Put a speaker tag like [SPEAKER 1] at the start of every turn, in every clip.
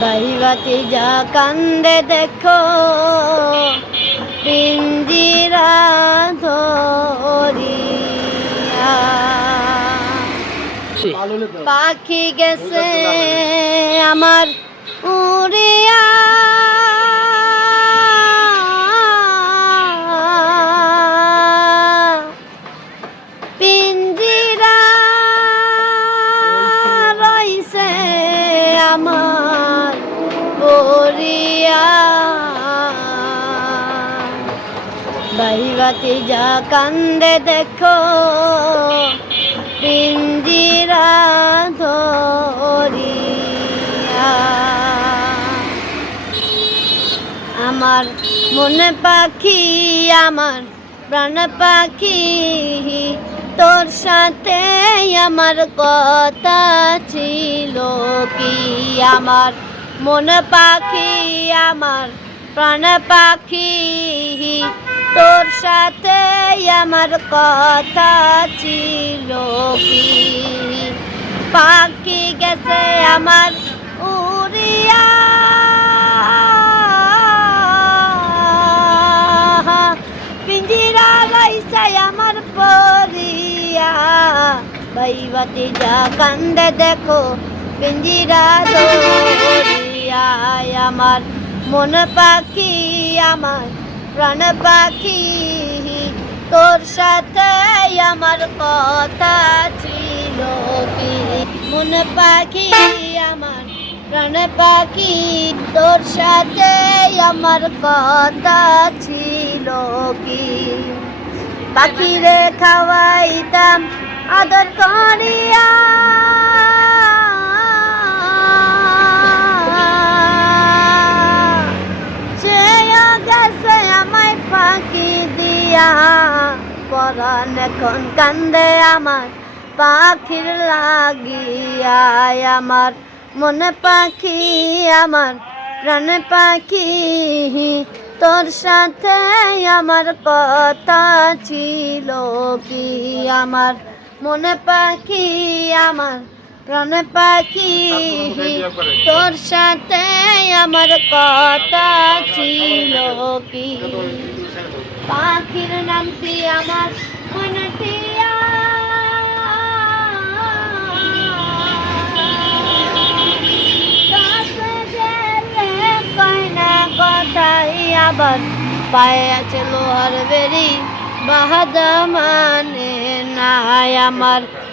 [SPEAKER 1] বাহিবাতি যা কান্দে দেখো পিঞ্জিরা ধরিয়া। পাখি গেছে আমার যা কান্দে দেখো আমার মনে পাখি, আমার প্রাণ পাখি, তোর সাথে আমার কথা ছিল কি? আমার মনে পাখি, আমার প্রাণ পাখি সাথে আমার কথা ছিল কি? পাখি গেছে আমার উড়িয়া। পিঞ্জিরা গাইছে আমার পরিয়া। বাইবাতি যা কান্দে দেখো, পিঞ্জিরা দরিয়া। আমার মন পাখি, আমার প্রাণ পাখি। তোর সাথে আমার কথা ছিল কি? মন পাখি আমার, প্রাণ পাখি, তোর সাথে আমার কথা ছিল কি? পাখিরে খাওয়াইতাম আদর করিয়া। চেয়ে গেছে আমায় ফাঁকি দিয়া পরান এখন কান্দে আমার? পাখির লাগিয়া আমার। মনে পাখি আমার, প্রাণ পাখি। তোর সাথে আমার কথা ছিল কি আমার? মনে পাখি আমার, প্রাণ পাখি। তোর সাথে আমার কথা ছিল কি পাখির নামটি আমার আবার পায়ে আছে লোহার বেরি বাহাদা মানে নাই আমার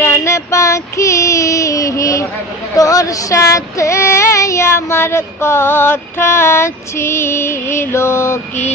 [SPEAKER 1] প্রাণ পাখি তোর সাথে আমার কথা ছিল কি?